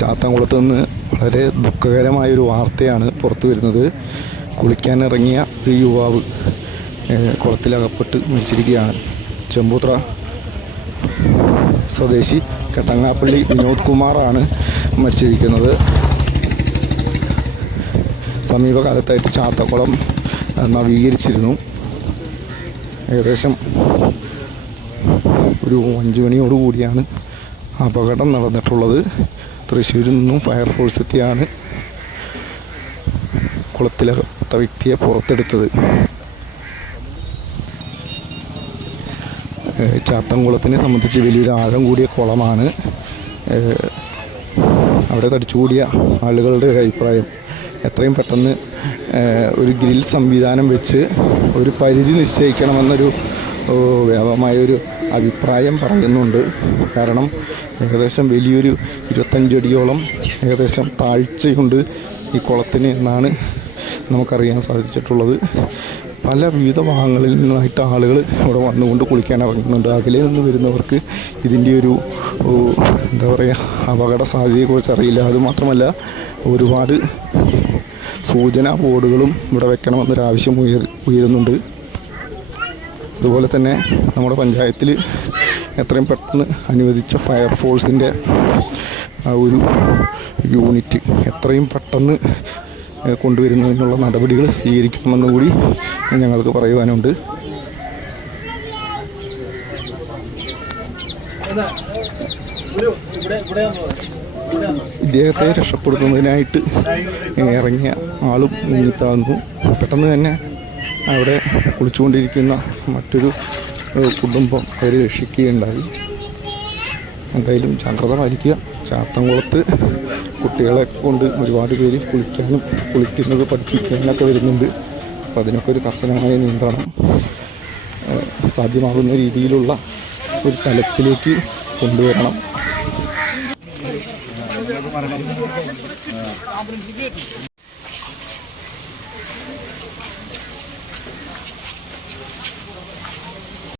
ചാത്തൻകുളത്ത് നിന്ന് വളരെ ദുഃഖകരമായൊരു വാർത്തയാണ് പുറത്തു വരുന്നത്. കുളിക്കാനിറങ്ങിയ ഒരു യുവാവ് കുളത്തിലകപ്പെട്ട് മരിച്ചിരിക്കുകയാണ്. ചെമ്പൂത്ര സ്വദേശി കട്ടങ്ങാപ്പള്ളി വിനോദ് കുമാറാണ് മരിച്ചിരിക്കുന്നത്. സമീപകാലത്തായിട്ട് ചാത്തക്കുളം നവീകരിച്ചിരുന്നു. ഏകദേശം ഒരു അഞ്ച് മണിയോടുകൂടിയാണ് അപകടം നടന്നിട്ടുള്ളത്. തൃശ്ശൂരിൽ നിന്നും ഫയർഫോഴ്സ് എത്തിയാണ് കുളത്തിലകപ്പെട്ട വ്യക്തിയെ പുറത്തെടുത്തത്. ചാത്തംകുളത്തിനെ സംബന്ധിച്ച് വലിയൊരു ആഴം കൂടിയ കുളമാണ്. അവിടെ തടിച്ചുകൂടിയ ആളുകളുടെ ഒരു അഭിപ്രായം. എത്രയും പെട്ടെന്ന് ഒരു ഗ്രിൽ സംവിധാനം വെച്ച് ഒരു പരിധി നിശ്ചയിക്കണമെന്നൊരു വ്യാപകമായൊരു അഭിപ്രായം പറയുന്നുണ്ട്. കാരണം ഏകദേശം വലിയൊരു ഇരുപത്തഞ്ചടിയോളം ഏകദേശം താഴ്ചയുണ്ട് ഈ കുളത്തിന് എന്നാണ് നമുക്കറിയാൻ സാധിച്ചിട്ടുള്ളത്. പല വിവിധ ഭാഗങ്ങളിൽ നിന്നായിട്ട് ആളുകൾ ഇവിടെ വന്നുകൊണ്ട് കുളിക്കാൻ ഇറങ്ങുന്നുണ്ട്. അകലെ നിന്ന് വരുന്നവർക്ക് ഇതിന്റെ ഒരു എന്താ പറയുക അപകട സാധ്യതയെക്കുറിച്ച് അറിയില്ല. അതുമാത്രമല്ല ഒരുപാട് സൂചനാ ബോർഡുകളും ഇവിടെ വെക്കണമെന്നൊരു ആവശ്യം ഉയർ ഉയരുന്നുണ്ട്. അതുപോലെ തന്നെ നമ്മുടെ പഞ്ചായത്തിൽ എത്രയും പെട്ടെന്ന് അനുവദിച്ച ഫയർഫോഴ്സിന്റെ ആ ഒരു യൂണിറ്റ് എത്രയും പെട്ടെന്ന് കൊണ്ടുവരുന്നതിനുള്ള നടപടികൾ സ്വീകരിക്കണമെന്ന് കൂടി ഞങ്ങൾക്ക് പറയുവാനുണ്ട്. ഇദ്ദേഹത്തെ രക്ഷപ്പെടുത്തുന്നതിനായിട്ട് ഇറങ്ങിയ ആളും മുന്നിത്താകുന്നു പെട്ടെന്ന് തന്നെ അവിടെ കുളിച്ചുകൊണ്ടിരിക്കുന്ന മറ്റൊരു കുടുംബം അവർ രക്ഷിക്കുകയുണ്ടായി. എന്തായാലും ജാഗ്രത പാലിക്കുക ചാത്തംകുളത്ത് കുട്ടികളെ കൊണ്ട് ഒരുപാട് പേര് കുളിക്കാനും കുളിക്കുന്നത് പഠിപ്പിക്കാനൊക്കെ വരുന്നുണ്ട്. അപ്പോൾ അതിനൊക്കെ ഒരു കർശനമായ നിയന്ത്രണം സാധ്യമാകുന്ന രീതിയിലുള്ള ഒരു തലത്തിലേക്ക് കൊണ്ടുവരണം.